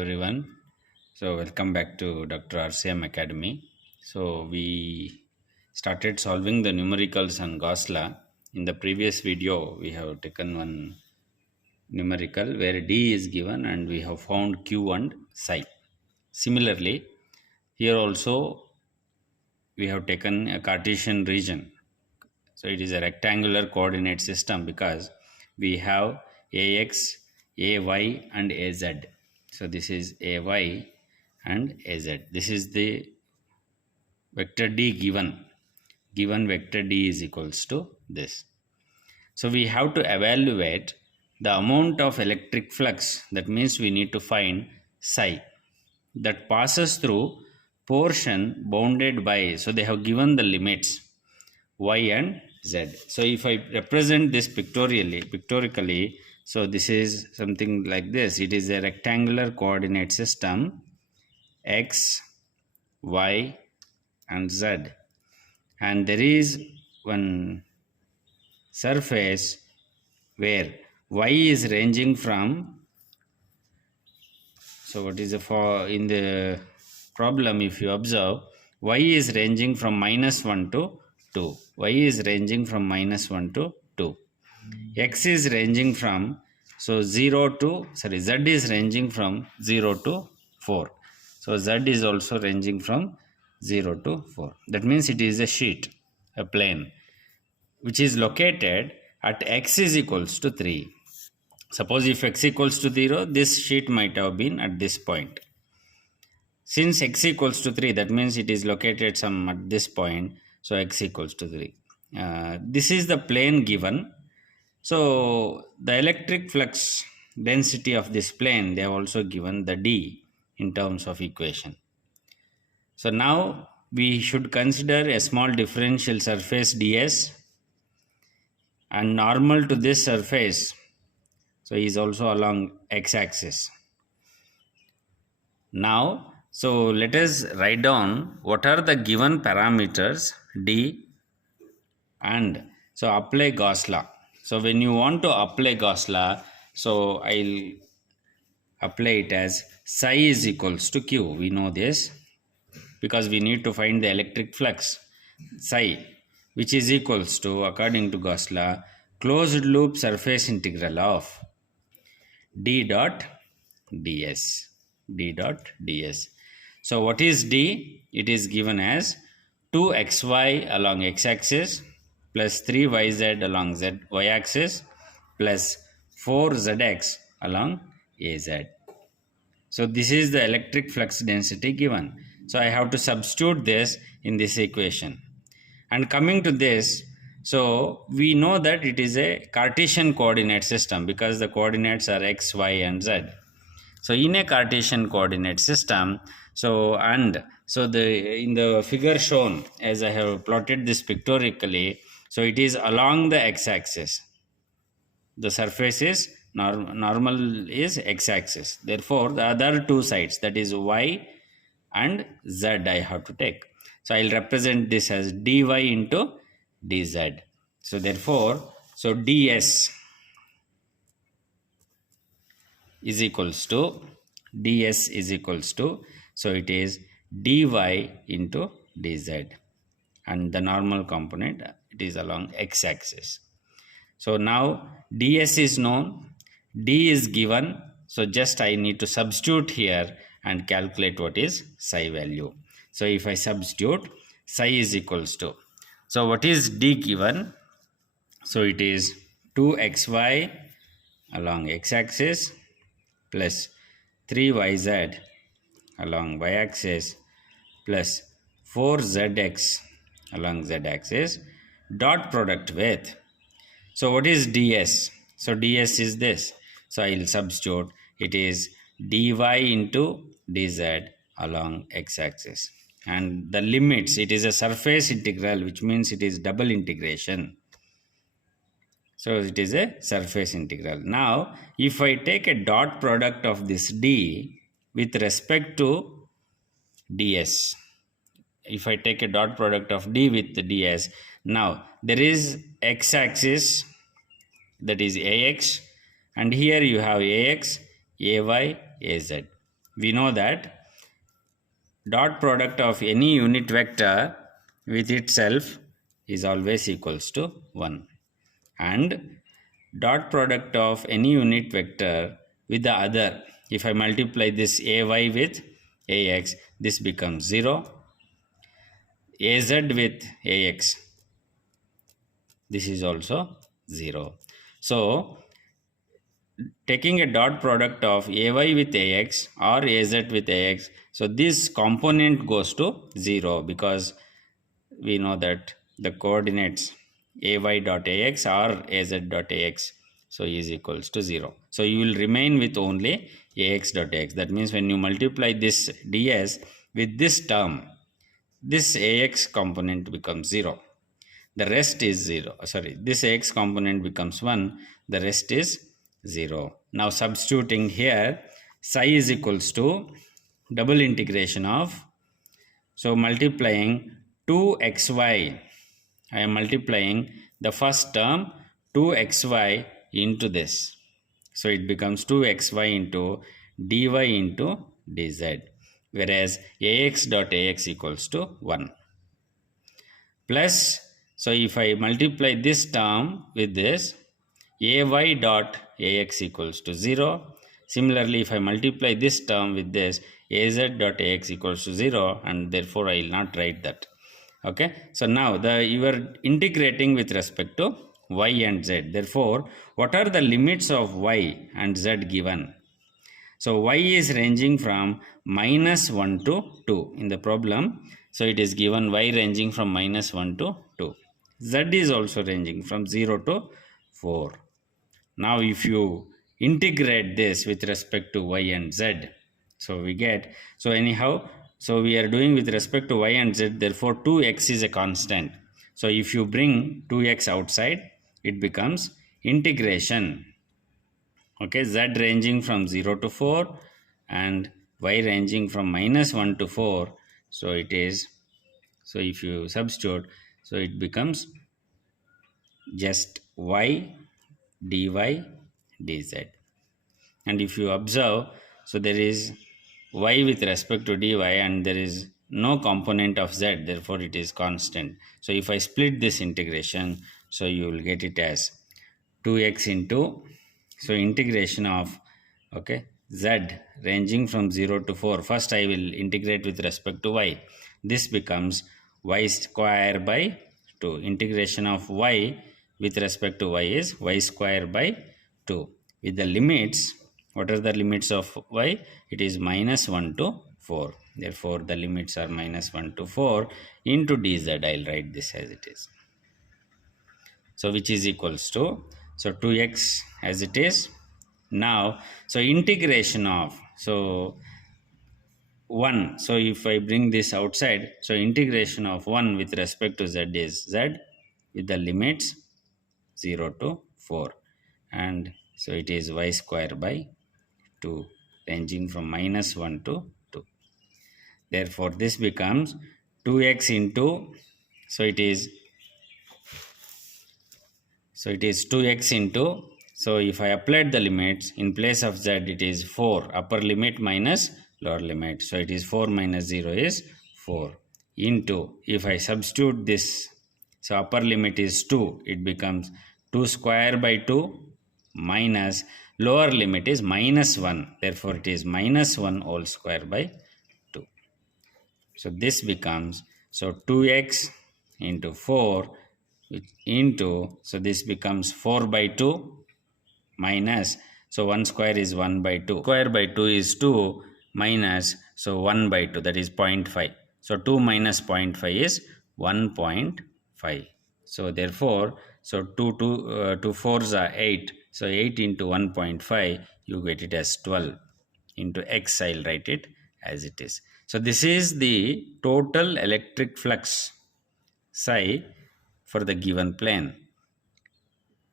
everyone. So welcome back to Dr. RCM Academy. So we started solving the numericals and Gauss's law. In the previous video, we have taken one numerical where D is given and we have found Q and psi. Similarly, here also we have taken a Cartesian region. So it is a rectangular coordinate system because we have AX, AY and AZ. So this is AY and AZ. This is the vector D given. Given vector D is equals to this. So we have to evaluate the amount of electric flux. That means we need to find psi that passes through portion bounded by, so they have given the limits y and z. So if I represent this pictorially, so this is something like this. It is a rectangular coordinate system x, y and z, and there is one surface where y is ranging from, so what is the for in the problem, if you observe, y is ranging from -1 to 2. Y is ranging from -1 to 2. X is ranging from, so 0 to, sorry, Z is ranging from 0 to 4. So Z is also ranging from 0 to 4. That means it is a sheet, a plane, which is located at x is equals to 3. Suppose if x equals to 0, this sheet might have been at this point. Since x equals to 3, that means it is located some at this point. So x equals to 3. This is the plane given. So the electric flux density of this plane, they have also given the D in terms of equation. So now we should consider a small differential surface ds and normal to this surface. So is also along x-axis. Now, so let us write down what are the given parameters D and so apply Gauss's law. So when you want to apply Gauss's law, so I'll apply it as psi is equals to Q. We know this because we need to find the electric flux. Psi, which is equals to, according to Gauss's law, closed loop surface integral of D dot ds. D dot ds. So what is D? It is given as 2xy along x-axis plus 3yz along y-axis plus 4zx along az. So this is the electric flux density given. So I have to substitute this in this equation. And coming to this, so we know that it is a Cartesian coordinate system because the coordinates are x, y and z. So in a Cartesian coordinate system, so and so in the figure shown, as I have plotted this pictorially, so it is along the x-axis. The surface is normal is x-axis. Therefore, the other two sides, that is y and z, I have to take. So I will represent this as dy into dz. So therefore, so ds is equals to, so it is dy into dz, and the normal component, it is along x-axis. So now ds is known, d is given, so just I need to substitute here and calculate what is psi value. So if I substitute, psi is equals to, so what is d given? So it is 2xy along x-axis plus 3yz along y-axis plus 4zx along z-axis dot product with, so what is ds? So ds is this. So I will substitute, it is dy into dz along x-axis. And the limits, it is a surface integral, which means it is double integration. So it is a surface integral. Now, if I take a dot product of this d with respect to ds, if I take a dot product of d with the ds, now there is x-axis, that is ax, and here you have ax, ay, az. we know that dot product of any unit vector with itself is always equals to 1, and dot product of any unit vector with the other, if I multiply this ay with ax, this becomes 0, az with ax, this is also 0. So taking a dot product of ay with ax or az with ax, so this component goes to 0 because we know that the coordinates ay dot ax or az dot ax so is equals to 0. So you will remain with only ax dot ax. That means when you multiply this ds with this term, this ax component becomes 0. The rest is 0. Sorry, this ax component becomes 1. The rest is 0. Now substituting here, psi is equals to double integration of, so multiplying 2xy, I am multiplying the first term 2xy into this. So it becomes 2xy into dy into dz, whereas ax dot ax equals to 1. Plus, so if I multiply this term with this, ay dot ax equals to 0. Similarly, if I multiply this term with this, az dot ax equals to 0, and therefore I will not write that. Okay, so now you are integrating with respect to y and z. Therefore, what are the limits of y and z given? So y is ranging from -1 to 2 in the problem. So it is given y ranging from -1 to 2. Z is also ranging from 0 to 4. Now if you integrate this with respect to y and z, so we get, so anyhow, so we are doing with respect to y and z, therefore 2x is a constant. So if you bring 2x outside, it becomes integration. Okay, z ranging from 0 to 4 and y ranging from -1 to 4. So it is, so if you substitute, so it becomes just y dy dz. And if you observe, so there is y with respect to dy and there is no component of z, therefore it is constant. So if I split this integration, so you will get it as 2x into, so integration of, okay, z ranging from 0 to 4. First I will integrate with respect to y. This becomes y square by 2. Integration of y with respect to y is y square by 2. With the limits, what are the limits of y? It is -1 to 4. Therefore the limits are -1 to 4 into dz. I will write this as it is. So which is equals to, so 2x as it is. Now, so integration of, so 1. So if I bring this outside, so integration of 1 with respect to z is z with the limits 0 to 4. And so it is y square by 2 ranging from -1 to 2. Therefore this becomes 2x into, so it is 2x into, so if I applied the limits, in place of z it is 4, upper limit minus lower limit. So it is 4 minus 0 is 4 into, if I substitute this, so upper limit is 2, it becomes 2 square by 2 minus lower limit is -1. Therefore it is -1 whole square by 2. So this becomes, so 2x into 4 into, so this becomes 4 by 2 minus, so 1 square is 1 by 2. Square by 2 is 2 minus, so 1 by 2, that is 0.5. So 2 minus 0.5 is 1.5. So therefore, so 2 4s are 8. So 8 into 1.5, you get it as 12. Into x, I'll write it as it is. So this is the total electric flux psi for the given plane.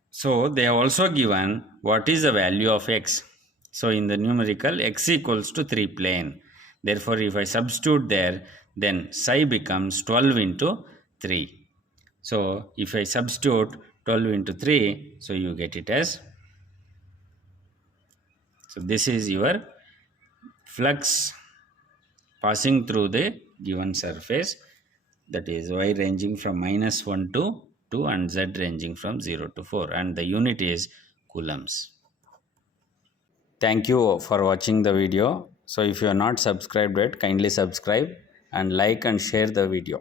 So they have also given what is the value of x. So in the numerical, x equals to 3 plane. Therefore if I substitute there, then psi becomes 12 into 3. So if I substitute 12 into 3, so you get it as, so this is your flux passing through the given surface, that is y ranging from -1 to 2 and z ranging from 0 to 4, and the unit is coulombs. Thank you for watching the video. So if you are not subscribed yet, kindly subscribe and like and share the video.